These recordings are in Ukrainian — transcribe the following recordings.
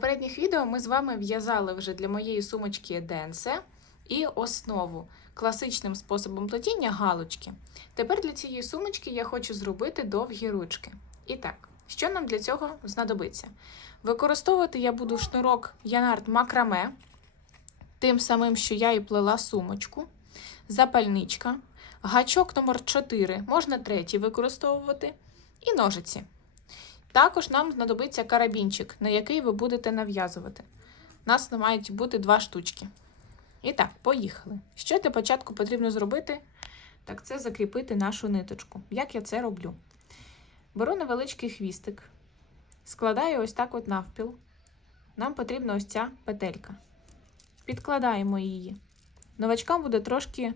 попередніх відео ми з вами в'язали вже для моєї сумочки Денсе і основу класичним способом плетіння галочки. Тепер для цієї сумочки я хочу зробити довгі ручки. І так, що нам для цього знадобиться? Використовувати я буду шнурок Янард Макраме, тим самим, що я і плела сумочку, запальничка, гачок номер 4 можна третій використовувати, і ножиці. Також нам знадобиться карабінчик, на який ви будете нав'язувати. У нас мають бути два штучки. І так, поїхали. Що для початку потрібно зробити? Так, це закріпити нашу ниточку. Як я це роблю? Беру невеличкий хвістик, складаю ось так от навпіл. Нам потрібна ось ця петелька. Підкладаємо її. Новачкам буде трошки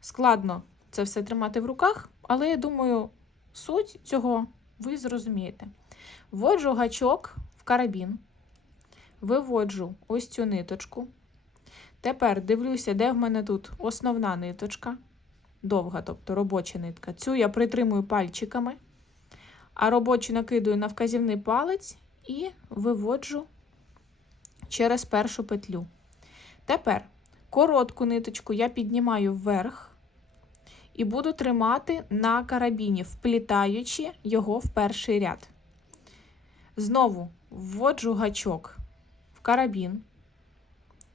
складно це все тримати в руках, але я думаю, суть цього ви зрозумієте. Вводжу гачок в карабін, виводжу ось цю ниточку. Тепер дивлюся, де в мене тут основна ниточка, довга, тобто робоча нитка. Цю я притримую пальчиками, а робочу накидую на вказівний палець і виводжу через першу петлю. Тепер коротку ниточку я піднімаю вверх і буду тримати на карабіні, вплітаючи його в перший ряд. Знову вводжу гачок в карабін,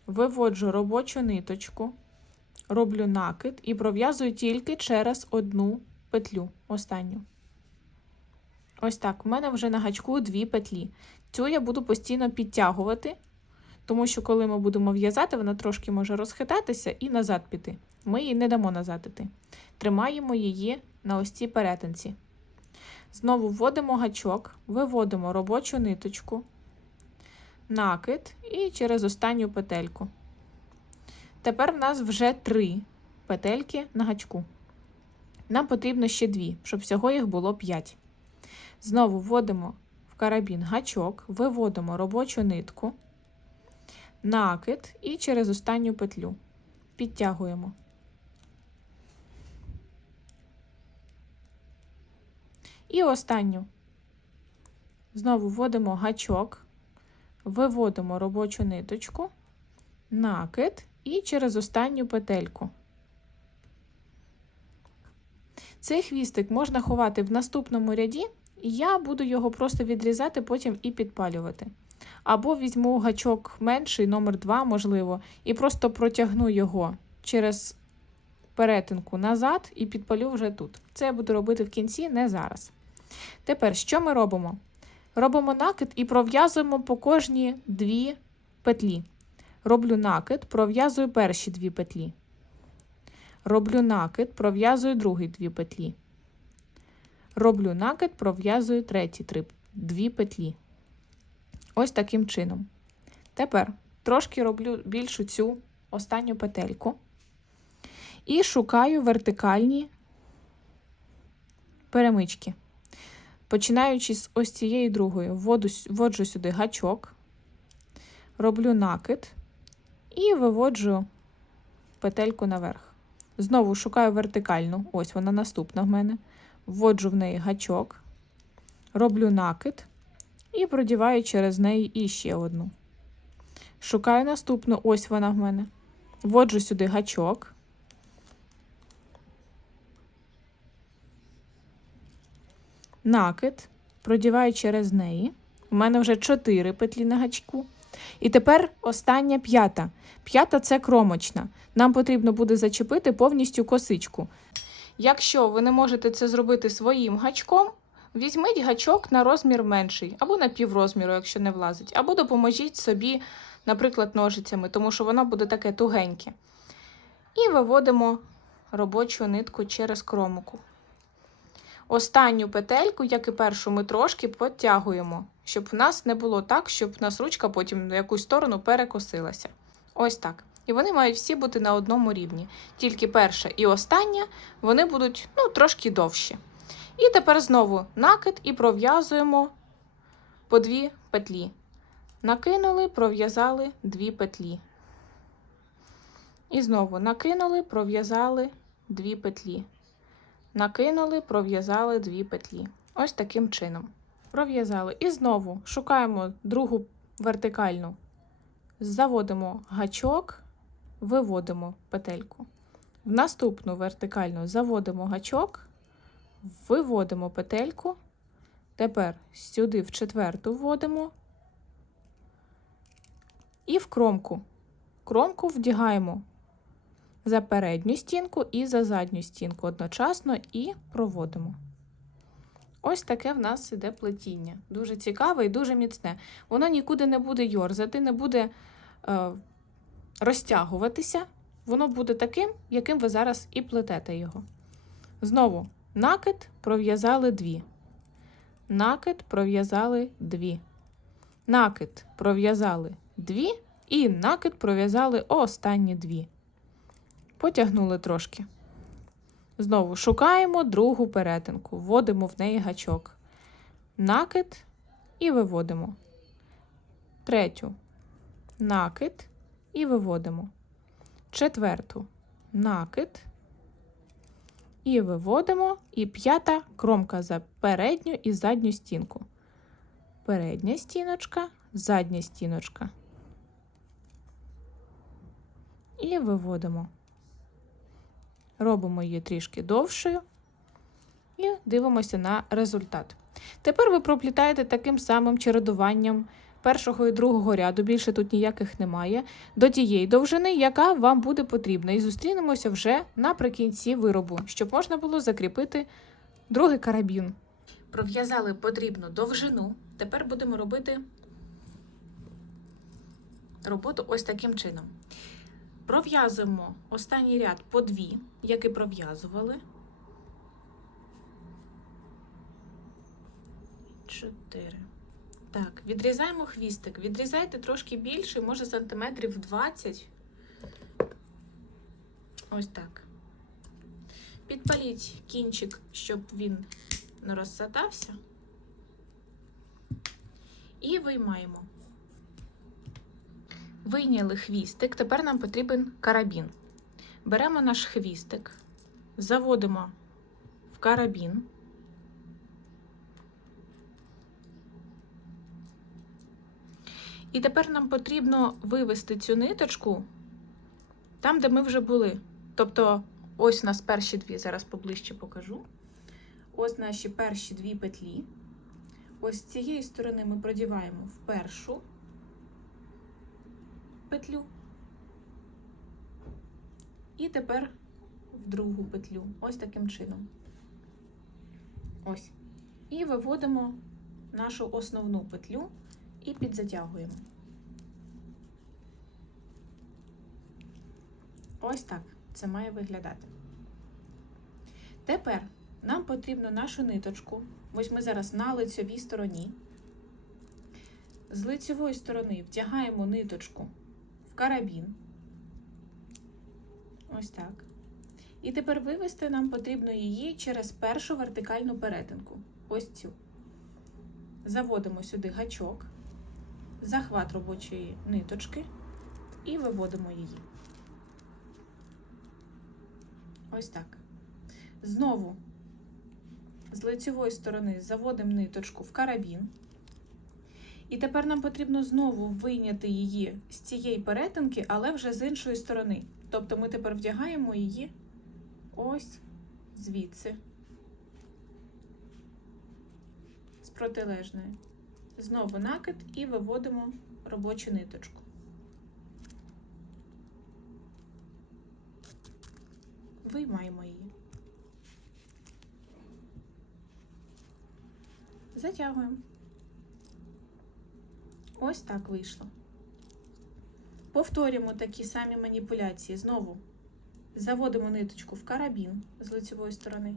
виводжу робочу ниточку, роблю накид і пров'язую тільки через одну петлю останню. Ось так. У мене вже на гачку дві петлі. Цю я буду постійно підтягувати, тому що, коли ми будемо в'язати, вона трошки може розхитатися і назад піти. Ми її не дамо назад іти. Тримаємо її на ось цій перетинці. Знову вводимо гачок, виводимо робочу ниточку, накид і через останню петельку. Тепер в нас вже три петельки на гачку. Нам потрібно ще дві, щоб всього їх було 5. Знову вводимо в карабін гачок, виводимо робочу нитку, накид і через останню петлю. Підтягуємо. І останню. Знову вводимо гачок, виводимо робочу ниточку, накид і через останню петельку. Цей хвістик можна ховати в наступному ряді, і я буду його просто відрізати, потім і підпалювати. Або візьму гачок менший, номер 2, можливо, і просто протягну його через перетинку назад і підпалю вже тут. Це я буду робити в кінці, не зараз. Тепер, що ми робимо? Робимо накид і пров'язуємо по кожній дві петлі. Роблю накид, пров'язую перші дві петлі. Роблю накид, пров'язую другі дві петлі. Роблю накид, пров'язую треті три, дві петлі. Ось таким чином. Тепер трошки роблю більшу цю останню петельку. І шукаю вертикальні перемички. Починаючи з ось цієї другої, вводжу сюди гачок, роблю накид і виводжу петельку наверх. Знову шукаю вертикальну, ось вона наступна в мене. Вводжу в неї гачок, роблю накид і продіваю через неї іще одну. Шукаю наступну, ось вона в мене. Вводжу сюди гачок. накид, продіваю через неї. У мене вже 4 петлі на гачку. І тепер остання п'ята. П'ята це кромочна. Нам потрібно буде зачепити повністю косичку. Якщо ви не можете це зробити своїм гачком, візьміть гачок на розмір менший, або на піврозміру, якщо не влазить, або допоможіть собі, наприклад, ножицями, тому що воно буде таке тугеньке. І виводимо робочу нитку через кромку. Останню петельку, як і першу, ми трошки підтягуємо, щоб в нас не було так, щоб в нас ручка потім на якусь сторону перекосилася. Ось так. І вони мають всі бути на одному рівні. Тільки перша і остання вони будуть ну, трошки довші. І тепер знову накид і пров'язуємо по дві петлі. Накинули, пров'язали дві петлі. І знову накинули, пров'язали дві петлі. Накинули, пров'язали дві петлі. Ось таким чином. Пров'язали. І знову шукаємо другу вертикальну заводимо гачок, виводимо петельку. В наступну вертикальну заводимо гачок, виводимо петельку. Тепер сюди в четверту вводимо і в кромку. Кромку вдягаємо за передню стінку і за задню стінку одночасно і проводимо. Ось таке в нас іде плетіння. Дуже цікаве і дуже міцне. Воно нікуди не буде йорзати, не буде е, розтягуватися. Воно буде таким, яким ви зараз і плетете його. Знову накид пров'язали дві. Накид пров'язали дві. Накид пров'язали дві. І накид пров'язали останні дві. Потягнули трошки. Знову шукаємо другу перетинку, вводимо в неї гачок. Накид і виводимо. Третю. Накид і виводимо. Четверту. Накид. І виводимо. І п'ята кромка за передню і задню стінку. Передня стіночка, задня стіночка. І виводимо. Робимо її трішки довшою і дивимося на результат. Тепер ви проплітаєте таким самим чередуванням першого і другого ряду, більше тут ніяких немає, до тієї довжини, яка вам буде потрібна. І зустрінемося вже наприкінці виробу, щоб можна було закріпити другий карабін. Пров'язали потрібну довжину. Тепер будемо робити роботу ось таким чином. Пров'язуємо останній ряд по дві, як і пров'язували. Чотири. Так, відрізаємо хвістик. Відрізайте трошки більше, може сантиметрів 20. Ось так. Підпаліть кінчик, щоб він не розсатався. І виймаємо. Вийняли хвістик, тепер нам потрібен карабін. Беремо наш хвістик, заводимо в карабін. І тепер нам потрібно вивести цю ниточку там, де ми вже були. Тобто, ось у нас перші дві, зараз поближче покажу. Ось наші перші дві петлі. Ось з цієї сторони ми продіваємо в першу петлю. І тепер в другу петлю. Ось таким чином. Ось. І виводимо нашу основну петлю і підзатягуємо. Ось так це має виглядати. Тепер нам потрібно нашу ниточку. Ось ми зараз на лицьовій стороні. З лицьової сторони вдягаємо ниточку в карабін. Ось так. І тепер вивести нам потрібно її через першу вертикальну перетинку. Ось цю. Заводимо сюди гачок, захват робочої ниточки і виводимо її. Ось так. Знову з лицевої сторони заводимо ниточку в карабін. І тепер нам потрібно знову вийняти її з цієї перетинки, але вже з іншої сторони. Тобто ми тепер вдягаємо її ось звідси, з протилежної. Знову накид і виводимо робочу ниточку. Виймаємо її. Затягуємо. Ось так вийшло. Повторюємо такі самі маніпуляції. Знову заводимо ниточку в карабін з лицевої сторони.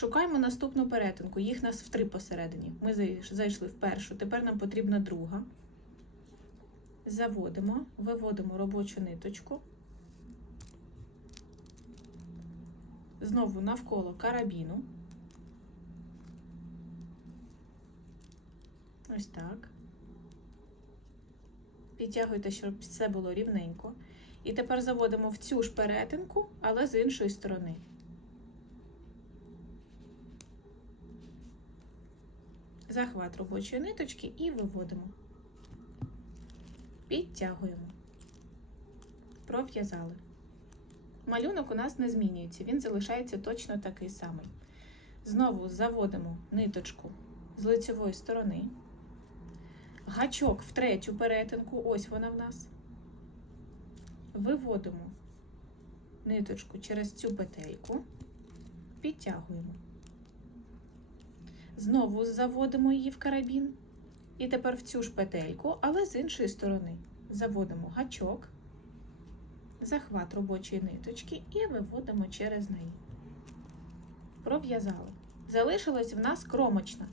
Шукаємо наступну перетинку. Їх нас в три посередині. Ми зайшли в першу, тепер нам потрібна друга. Заводимо, виводимо робочу ниточку. Знову навколо карабіну. Ось так. Підтягуйте, щоб все було рівненько. І тепер заводимо в цю ж перетинку, але з іншої сторони. Захват робочої ниточки і виводимо. Підтягуємо. Пров'язали. Малюнок у нас не змінюється, він залишається точно такий самий. Знову заводимо ниточку з лицевої сторони. Гачок в третю перетинку, ось вона в нас. Виводимо ниточку через цю петельку, підтягуємо. Знову заводимо її в карабін. І тепер в цю ж петельку, але з іншої сторони. Заводимо гачок, захват робочої ниточки і виводимо через неї. Пров'язали. Залишилась в нас кромочна.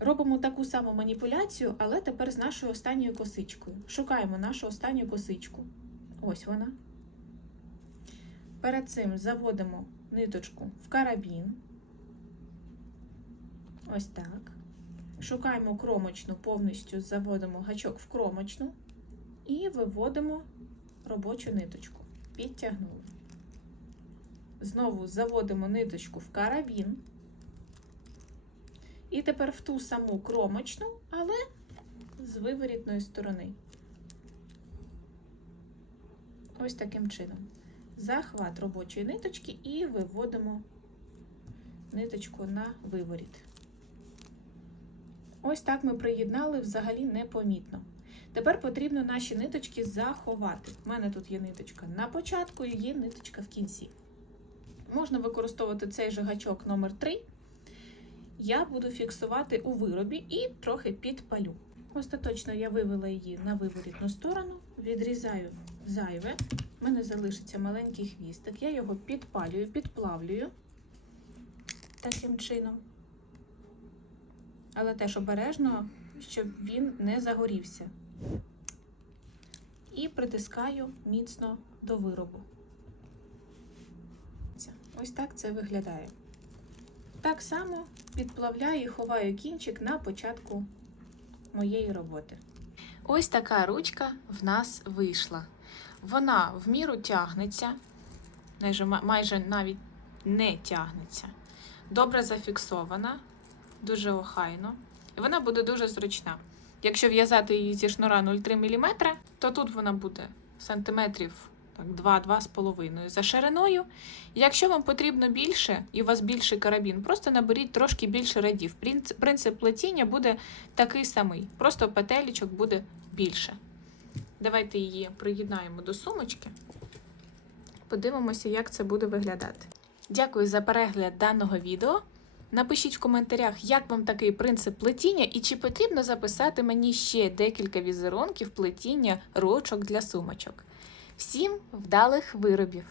Робимо таку саму маніпуляцію, але тепер з нашою останньою косичкою. Шукаємо нашу останню косичку. Ось вона. Перед цим заводимо ниточку в карабін. Ось так. Шукаємо кромочну, повністю заводимо гачок в кромочну і виводимо робочу ниточку. Підтягнули. Знову заводимо ниточку в карабін. І тепер в ту саму кромочну, але з виворітної сторони. Ось таким чином. Захват робочої ниточки і виводимо ниточку на виворіт. Ось так ми приєднали взагалі непомітно. Тепер потрібно наші ниточки заховати. У мене тут є ниточка на початку і є ниточка в кінці. Можна використовувати цей же гачок номер 3 Я буду фіксувати у виробі і трохи підпалю. Остаточно я вивела її на виворітну сторону, відрізаю зайве. У мене залишиться маленький хвістик. Я його підпалюю, підплавлюю таким чином. Але теж обережно, щоб він не загорівся. І притискаю міцно до виробу. Ось так це виглядає. Так само підплавляю і ховаю кінчик на початку моєї роботи. Ось така ручка в нас вийшла. Вона в міру тягнеться, майже, навіть не тягнеться. Добре зафіксована, дуже охайно. І вона буде дуже зручна. Якщо в'язати її зі шнура 0,3 мм, то тут вона буде сантиметрів так, 2-2,5 за шириною. Якщо вам потрібно більше і у вас більший карабін, просто наберіть трошки більше радів. Принцип, плетіння буде такий самий, просто петелечок буде більше. Давайте її приєднаємо до сумочки. Подивимося, як це буде виглядати. Дякую за перегляд даного відео. Напишіть в коментарях, як вам такий принцип плетіння і чи потрібно записати мені ще декілька візерунків плетіння ручок для сумочок. Всім вдалих виробів!